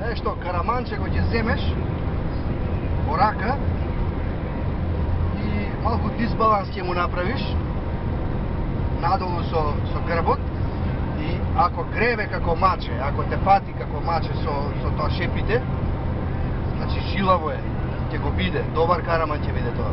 Е што караманче го ќе земеш во рака и малку дисбаланс ќе му направиш надолу со грбот и ако гребе како маче, ако те пати како маче со тоа шепите, значи жилаво е, ќе го биде, добар караман ќе биде тоа.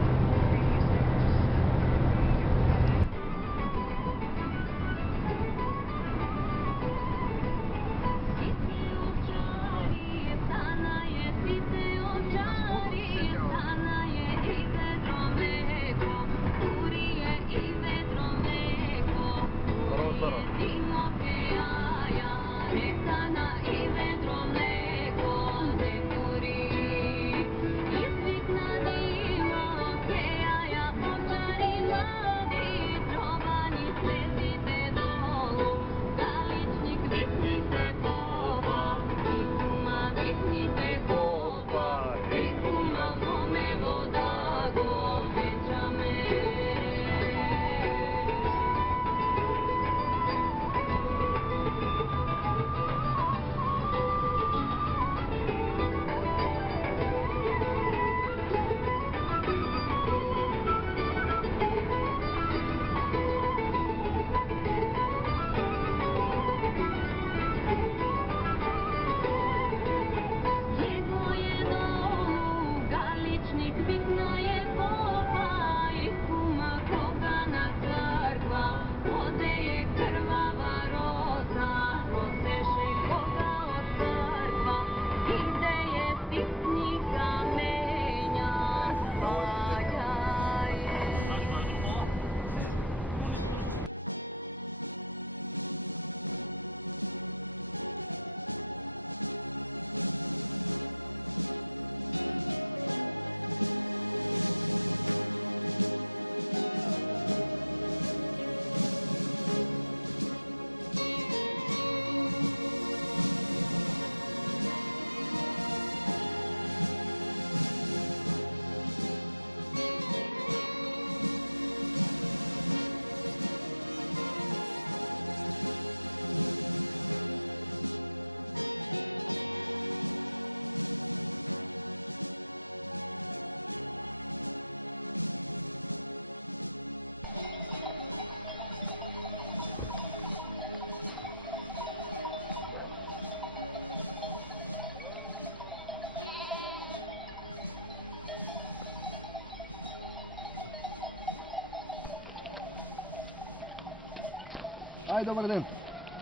Ај, добар ден.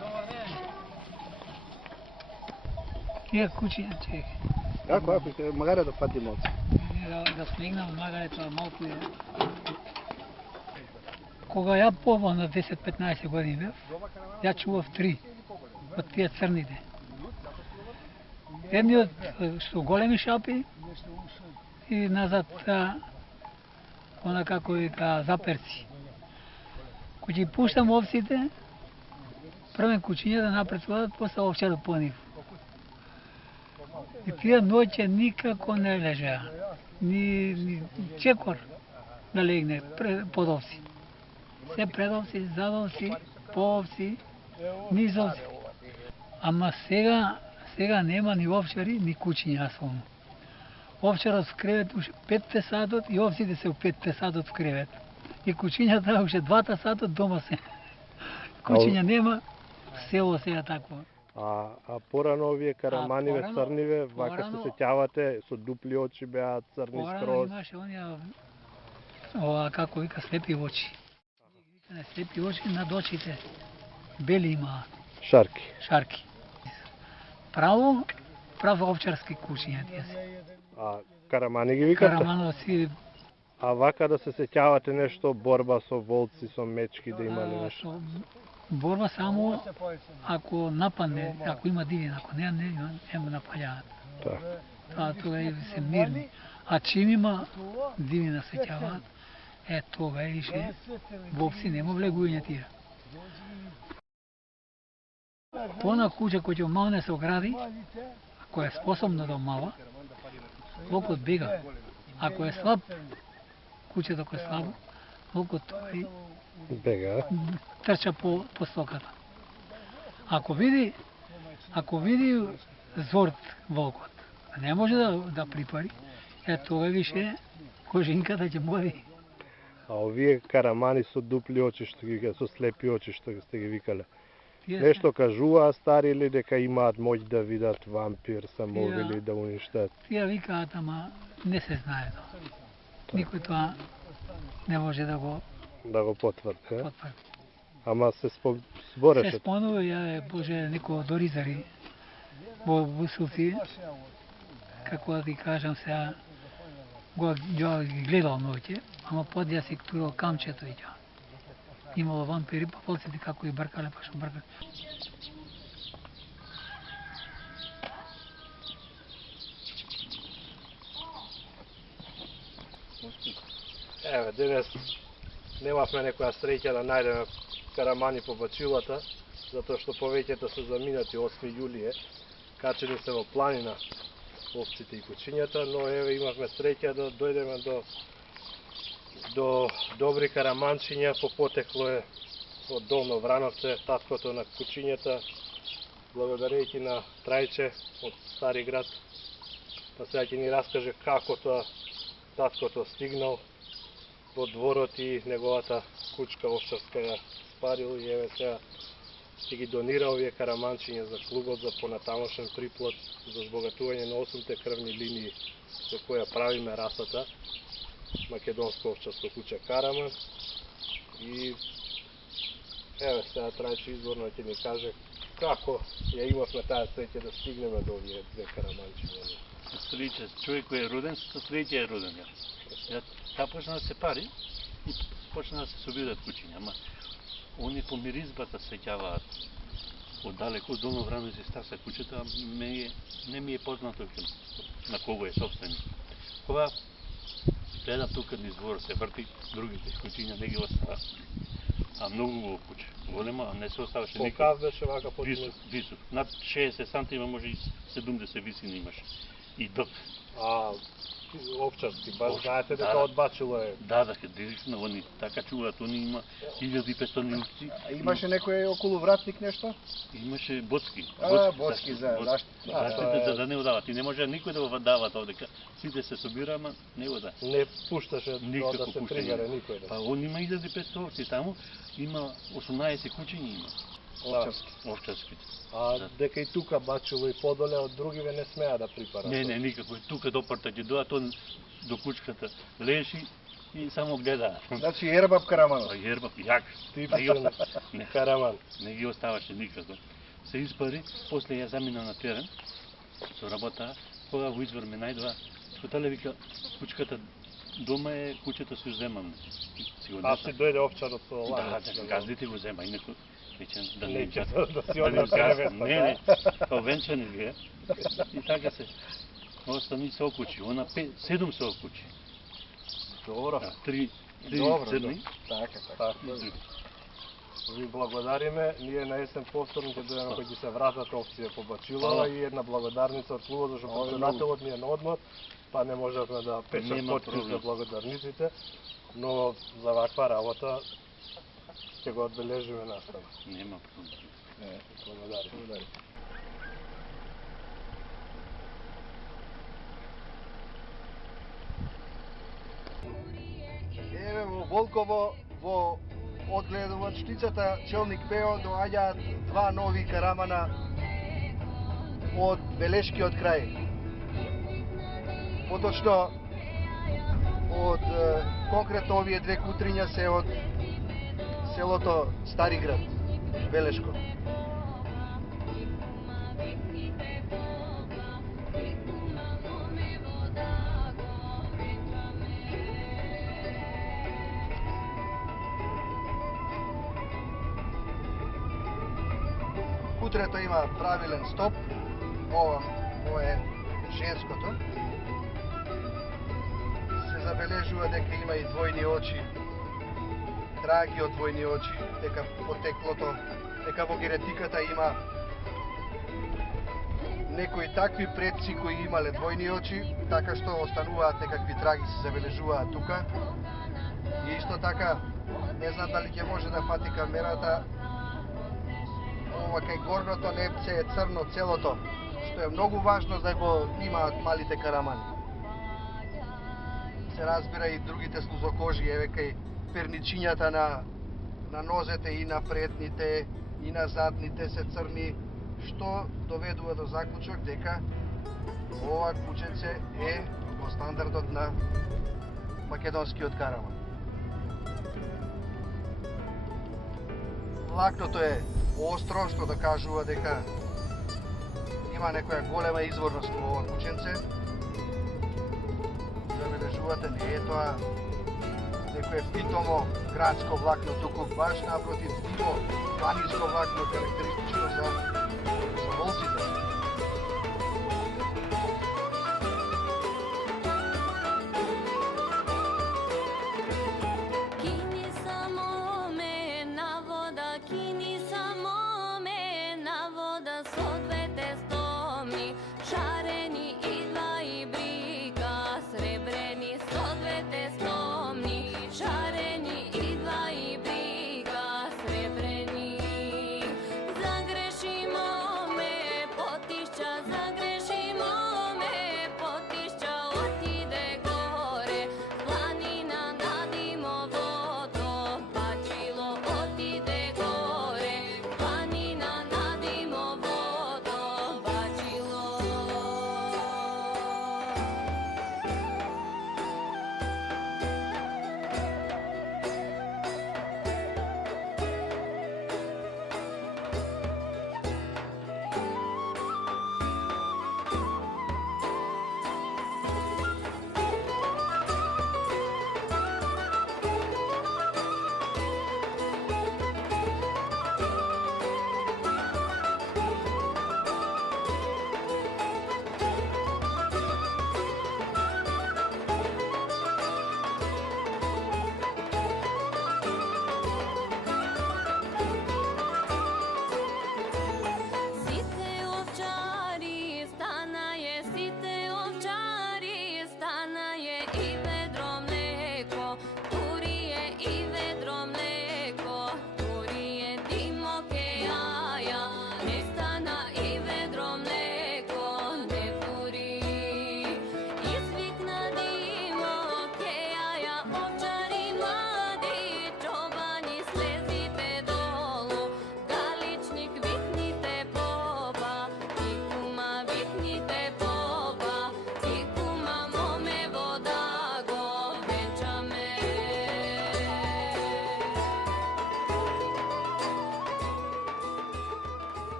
Добар ден. Кија кучиња чек. Ако, магаре да пати малку. Да смегнам магарето малку е. Кога ја побав на 10-15 години бев, ја чував 3 од тие црните. Едниот со големи шапи и назад она како вика заперци. Кога ги пуштам овците, првен кучиња да напредуваат, после овчарот по нив. И тие ноќе никако не лежеа. Ни чекор да легне под овци. Се пред овци, зад овци, по овци, низ овци. Ама сега нема ни овчари, ни кучиња асолно. Овчарот в кревет уште 5 сатот и овците се у 5 сатот в кревет. И кучињата уште 2 сатот дома се. Кучиња нема, село сега такво. А порано овие караманиве црниве, вака се сеќавате, со дупли очи беа црни скроз. Порано имаше онија, ова како вика слепи очи. Слепи очи над очите, бели имаа. Шарки. Прав овчарски кучиња тие се. А карамани ги викате? Карамановци. А вака да се сеќавате нешто, борба со волци, со мечки, да имале нешто? Борба само ако нападне, ако има дивина, ако не му напаѓаат. Тога се мирни. А чим има дивина сеќаваат, тога више вопси нема влегување тие. Тона куче кој ќе малне се огради, ако е способно да омава, волкот бега. Ако е слаб, кучето кој е слабо, волкот тој бега, трча по стоката. Ако види зорт волкот. Не може да припари. Тоа више кожинката ќе боди. А овие карамани со дупли очи, што ги со слепи очи, што сте ги викале. Тие Нешто кажуваа стари или дека имаат моќ да видат вампир, самовили, Ја. да уништат. Тие викаат, ама не се знае тоа. Никој тоа не може да го Да го потврди, е? потврди. Ама се Се збореше. спомнува, ја Боже, некој од Оризари во Бусулци, како да ти кажам сега, ја ги гледал ноќе, ама подја си турал камчето и ја. Имало вампири, па подсети како и бркале, па што бркале. Еве, денес немавме некоја среќа да најдеме карамани по бачилата, затоа што повеќето се заминати 8 јули е, качени се во планина овците и кучињата, но еве имавме среќа да дојдеме до добри караманчиња, по потекло е од Долно Врановце, таткото на кучињата, благодарејќи на Трајче од Стари град, па сега ќе ни раскаже како тоа таткото стигнал во дворот и неговата кучка овчарска ја спарил и еве сега ќе ги донира овие караманчиња за клубот за понатамошен приплод, за збогатување на 8-те крвни линии со која правиме расата македонско овчарско куче Караман. И еве сега Трајче изворно ќе ни каже како ја имавме таа среќа да стигнеме до овие две караманчиња. Со среќа, човек кој е роден, со среќа е роден. Ја таа почна да се пари и почна да се собират кучиња, ама они по миризбата сеќаваат оддалеку од Долно Врановце стаса кучета, не ми е познато на кого е собственик. Кога гледам тука низ двор се врти, другите кучиња не ги остава. А многу убаво куче, голема, а не се оставаше никој. Колкав беше вака Висок, над 60 сантима, може и 70 висини имаше. И док. А овчарски, баш Овчар, знаете дека да. од бачило е. Да, директно они така чуваат, они има 1500 овци. А имаше некој околу вратник нешто? Имаше боцки. боцки за заштита. Заштита да не одават. И не може никој да го дават овдека. Сите се собира, ама не ода. Не пушташе Никако да се пуштање. пригаре никој. Па он има 1500 овци таму, има 18 кучиња има. Овчарски. Овчарски. А Да. дека и тука бачило и подоле од другиве не смеа да припарат. Не, никако. Тука до порта ќе доат, он до кучката лежи и само гледа. Значи Ербаб Караманов. Па Ербаб, јак. Типичен Не, Караман. не ги оставаше никако. Се испари, после ја замина на терен, со работа, кога во извор ме најдоа, скотале вика, кучката дома е, кучето се земам. А си дојде овчарот со Да, ланец. газдите го зема, инаку речен да не Неќе газ- да си да не однесе газ- невеста, Не, као венчани вие. И така се. Остани се окучи, она 7 се окучи. Добро. Да, 3 Добро, црни. Така. Така. Ви благодариме. Ние на есен повторно ќе дојдеме кој ќе се вратат овците по Бачилова Фала. и една благодарница од клубот, зашто Ове председателот ни е на одмор, па не можевме да печем Нема подпис проблем. за благодарниците, но за ваква работа ќе го одбележиме настава. Нема проблем. Благодариме. Еве во Волково, во одгледувачницата Челник Пео доаѓаат два нови карамана од Белешкиот крај. Поточно од конкретно овие две кутриња се од селото Стари град, Белешко. Кутрето има правилен стоп, ова е женското. Се забележува дека има и двојни очи, траги од двојни очи, дека потеклото, дека во генетиката има некои такви предци кои имале двојни очи, така што остануваат некакви траги се забележуваат тука. И исто така, не знам дали ќе може да фати камерата, ова кај горното непце е црно целото, што е многу важно да го имаат малите карамани. Се разбира и другите слузокожи, еве кај перничињата на нозете и на предните и на задните се црни, што доведува до заклучок дека ова кученце е во стандардот на македонскиот караман. Влакното е остро, што докажува дека има некоја голема изворност во ова кученце. Забележувате, не е тоа некое питомо градско влакно, туку баш напротив диво планинско влакно, карактеристично за волците.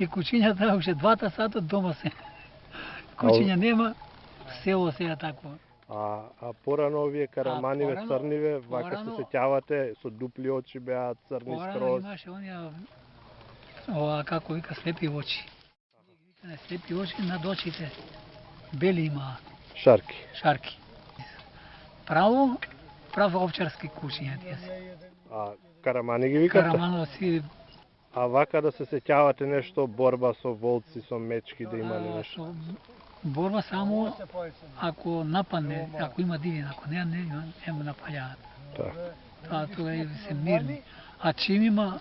И кучињата уште 2 сата дома се. Кучиња нема, село се е такво. А порано овие караманиве порано- црниве, вака се порано- сеќавате, со дупли очи беа црни Порано скроз. имаше онија, ова како вика, слепи очи. Слепи очи над очите, бели имаа, Шарки. шарки. Право овчарски кучиња тие се. А карамани ги викате? Карамановци, А вака да се сеќавате нешто, борба со волци, со мечки, да имале нешто? со борба само ако нападне, ако има дивина, ако не нема напаѓаат. Така. Тога и се мирни. А чим има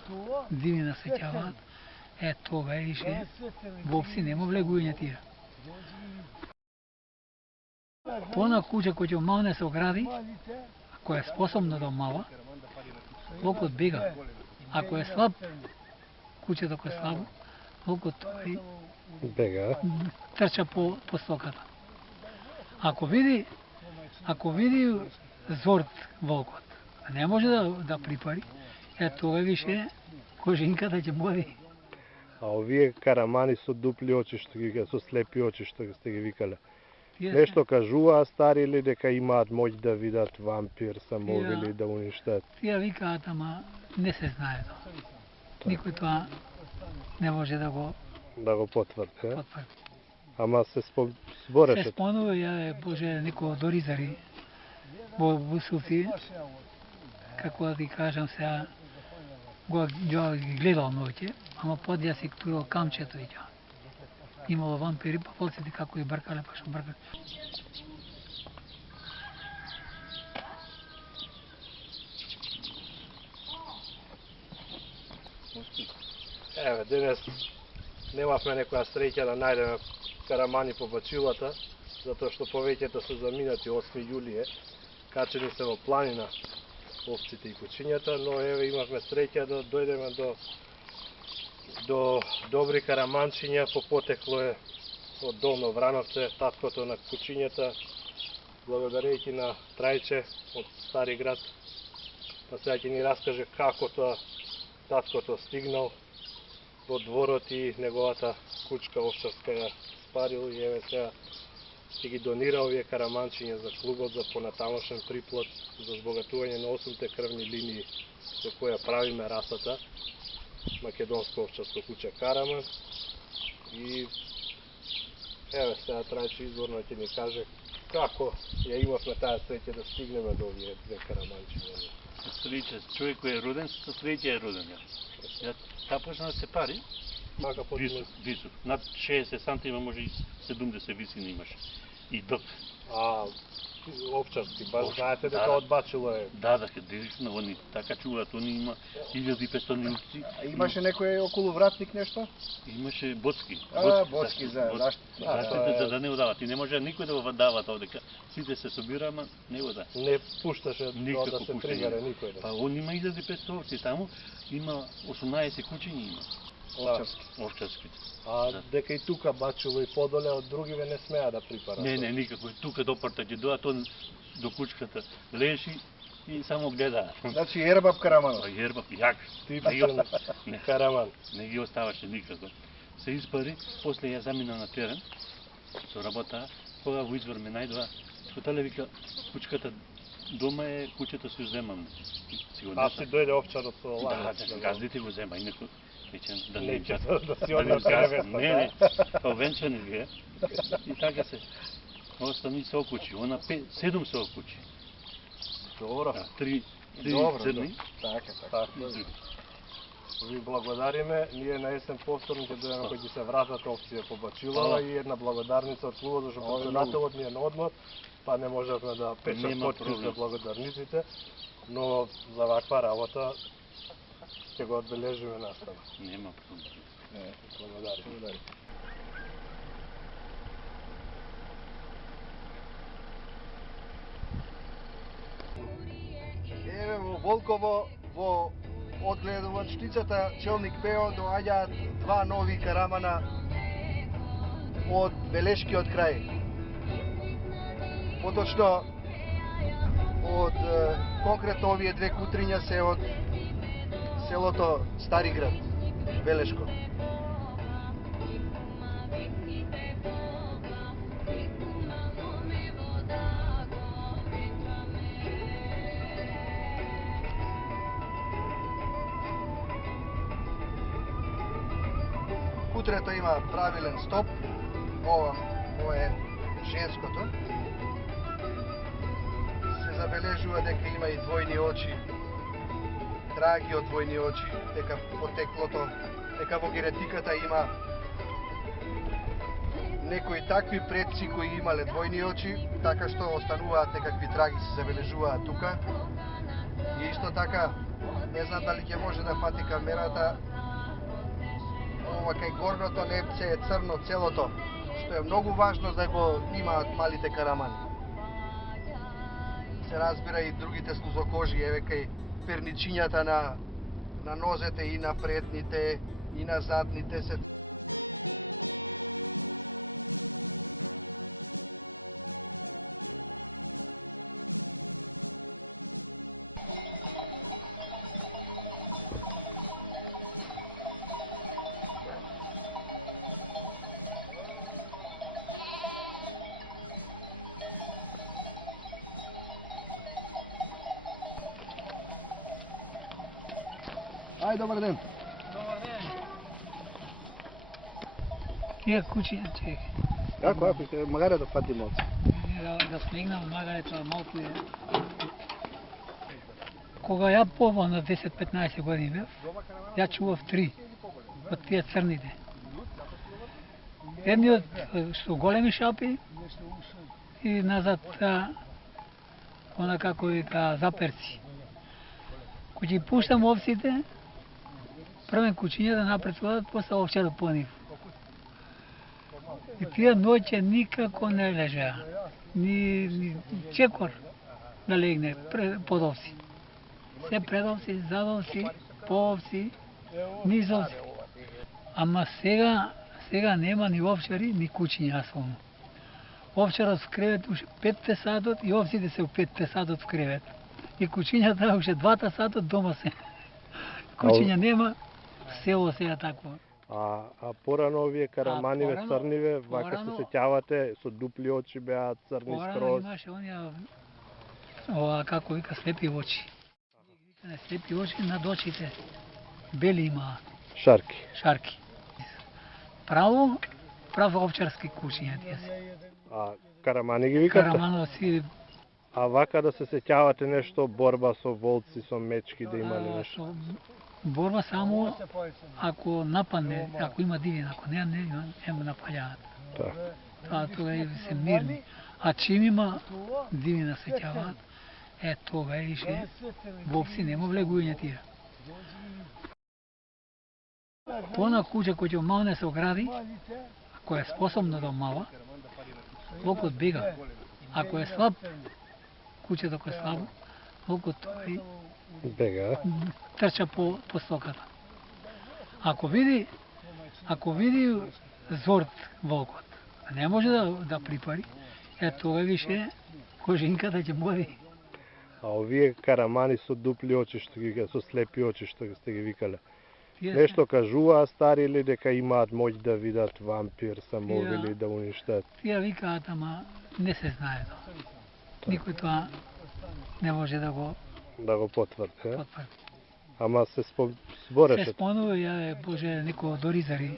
дивина сеќаваат, тога ише вопси нема влегување тие. Она куќа кој ќе малне се огради, кој е способно да мала, волкот бега. Ако е слаб, куќето кој е слабо, волкот тој Бега. трча по стоката. Ако види зорт волкот, не може да припари, тога више кожинката ќе боди. А овие карамани со дупли очи, што ги со слепи очи, што сте ги викале. Тие Нешто кажуваа стари или дека имаат моќ да видат вампир, самовили, Тие- да уништат? Тие викаат, ама не се знае тоа. Никој тоа не може да го Да го потврди, е? потврди. Ама се Се збореше. спомнува, Боже, некој од Оризари во Бусулци, како да ти кажам сега, го ги гледал ноќе, ама подја си турил камчето и ќе. Имало вампири, па волците како и бркале, па што бркале. Еве, денес немавме некоја среќа да најдеме карамани по бачилата, затоа што повеќето се заминати 8 јулие, качени се во планина овците и кучињата, но еве имавме среќа да дојдеме до добри караманчиња, по потекло е од Долно Врановце, таткото на кучињата, благодарејќи на Трајче од Стари град, па сега ќе ни раскаже како тоа таткото стигнал во дворот и неговата кучка овчарска ја спарил и еве сега ќе ги донира овие караманчиња за клубот за понатамошен приплод, за збогатување на 8-те крвни линии со која правиме расата македонско овчарско куче Караман. И еве сега Трајче изворно ќе ни каже како ја имавме таа среќа да стигнеме до овие две караманчиња. Со среќа, човек кој е роден, со среќа е роден. Ја таа почна да се пари, Така висок, над 60 сантима, може и 70 висина имаше. И док. Овчарски, баш знаете дека да. од Бачило е. Да, директно они така чуваат, они има 1500 овци. Имаше некој околу вратник нешто? Имаше боцки. Боцки за заштита. Заштита да не одават. И не може никој да го дават овдека. Сите се собира, ама не ода. Не пушташе Никако да се пригаре никој. Па он има 1500 овци таму, има 18 кучиња има. Овчарски. Дека и тука Бачило и подоле од другиве не смеа да припарат. Не, никако. Тука до порта ќе доат, он до кучката лежи и само гледа. Значи ербаб Караманов. Ербаб, јак. Типичен Караман. Не ги оставаше никако. Се испари, после ја замина на терен, со работа, кога во извор ме најдоа, скотале вика, кучката дома е, кучето си земам. Си дојде овчарот со ланец. Да, газдите го зема, инако речен да не да си да не однесе газда. невеста. Не, овенчани вие. И така се остани се окучи. Она 7 се окучи. Добро. 3 црни. Така. Ви благодариме. Ние на есен повторно ќе дојдеме кој ќе се вратат овците по Бачилова и една благодарница од клубот, зашто председателот ни е на одмор, па не можевме да печем подпис за благодарниците, но за ваква работа ќе го одбележиме настава. Нема проблем. Благодарим. Еве во Волково, во одгледувачницата Челник Пео доаѓаат два нови карамана од Белешкиот крај. Поточно од конкретно овие две кутриња се од селото Стари град, Белешко. Кутрето има правилен стоп, ова е женското. Се забележува дека има и двојни очи, траги од двојни очи, дека потеклото, дека во генетиката има некои такви предци кои имале двојни очи, така што остануваат некакви траги се забележуваат тука. И исто така, не знам дали ќе може да фати камерата, ова кај горното лепце е црно целото, што е многу важно да го имаат малите карамани. Се разбира и другите слузокожи, еве кај перничињата на нозете и на предните и на задните се. Ај, добар ден. Тие кучиња, чек. Како, магаре да фатиме овце. Да смегнам магаре тоа малку е. Кога ја побав на 10-15 години бев, ја чував 3 од тие црните. Едниот со големи шапи и назад она како вика заперци. Кој ги пуштам овците, првен кучиња да напред одат, после овчарот по нив. И тия ноќе никако не лежеа. Ни чекор да легне под овси. Се пред овси, зад овси, по овси, низ овси. Ама сега нема ни овчари, ни кучиња асолно. Овчарот в кревет уште 5 сатот и овците се у 5 сатот в кревет. И кучињата уште 2 сатот дома се. Кучиња нема, село сега такво. А порано овие караманиве порано- црниве, вака се порано- сеќавате, со дупли очи беа црни Порано скроз. имаше онија, ова како вика, слепи очи. Слепи очи над очите, бели имаа, Шарки. шарки. Прав овчарски кучиња тие се. А карамани ги викате? Карамановци, А вака да се сеќавате нешто, борба со волци, со мечки да имале нешто? со борба само ако нападне, ако има дивина, ако не нема напаѓаат. Да. Тога и се мирни. А чим има дивина сеќаваат, тога е више вопси нема влегување тие. Пона куќа кој ќе малне се огради, ако е способно да мала, волкот бега. Ако е слаб, куќето кој е слабо, волкот тој Бега. трча по стоката. Ако види зорт волкот, не може да припари, тога више кожинката ќе моди. А овие карамани со дупли очи, што ги со слепи очи, што сте ги викале. Тие Нешто кажуваа стари дека имаат моќ да видат вампир, самовили, Ја. да уништат. Тие викаат, ама не се знае тоа. Никој тоа не може да го Да го потврди, е? потврди. Ама се Се збореше. спомнува, Боже, некој од Оризари.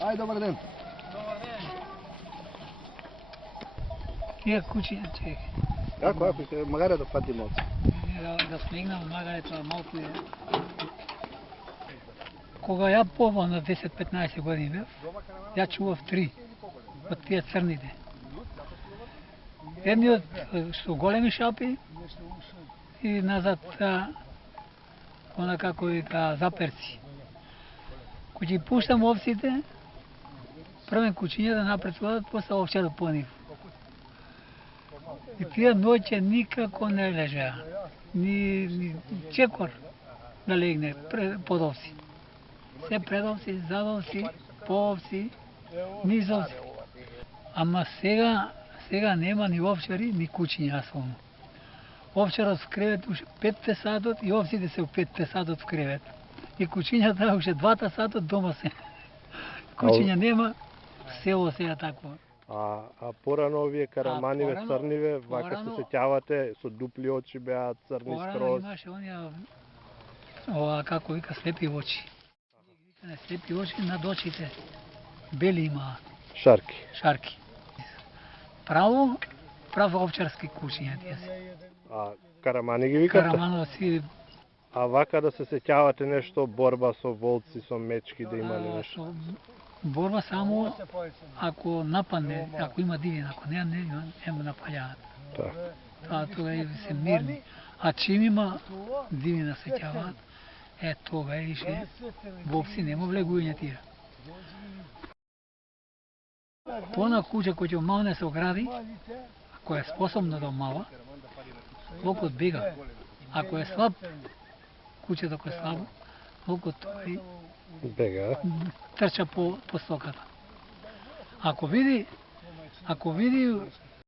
Ај, добар ден. Тие кучиња, чекај. Ако, магаре да фатиме овце. Да смегнам, магаре тоа малку е. Кога ја помал на 10-15 години бев, ја чував 3 од тие црните. Едниот со големи шапи и назад она како вика заперци. Кој ги пуштам овците, првен кучиња да напредуваат, после овчарот по нив. И тие ноќе никако не лежеа. Ни чекор да легне под овси. Се пред овси, зад овси, по овси, низ овси. Ама сега нема ни овчари, ни кучиња асолно. Овчарот в кревет уште 5 сатот и овците се у 5 сатот в кревет. И кучињата уште 2 сатот дома се. Кучиња нема, село сега такво. А порано овие караманиве порано- црниве, вака се порано- сеќавате, со дупли очи беа црни Порано скроз. имаше онија, ова како вика, слепи очи. Слепи очи над очите, бели имаа, Шарки. шарки. Прав овчарски кучиња тие се. А карамани ги викате? Карамановци, А вака да се сеќавате нешто, борба со волци, со мечки да имале нешто? со борба само ако нападне, ако има дивина, ако не нема напаѓаат. Да. Тога и се мирни. А чим има дивина сеќаваат, тога е више вопси нема влегување тие. Пона куќа кој ќе малне се огради, ако е способно да мала, волкот бега. Ако е слаб, куќето кој е слабо, волкот тој Бега. трча по стоката. Ако види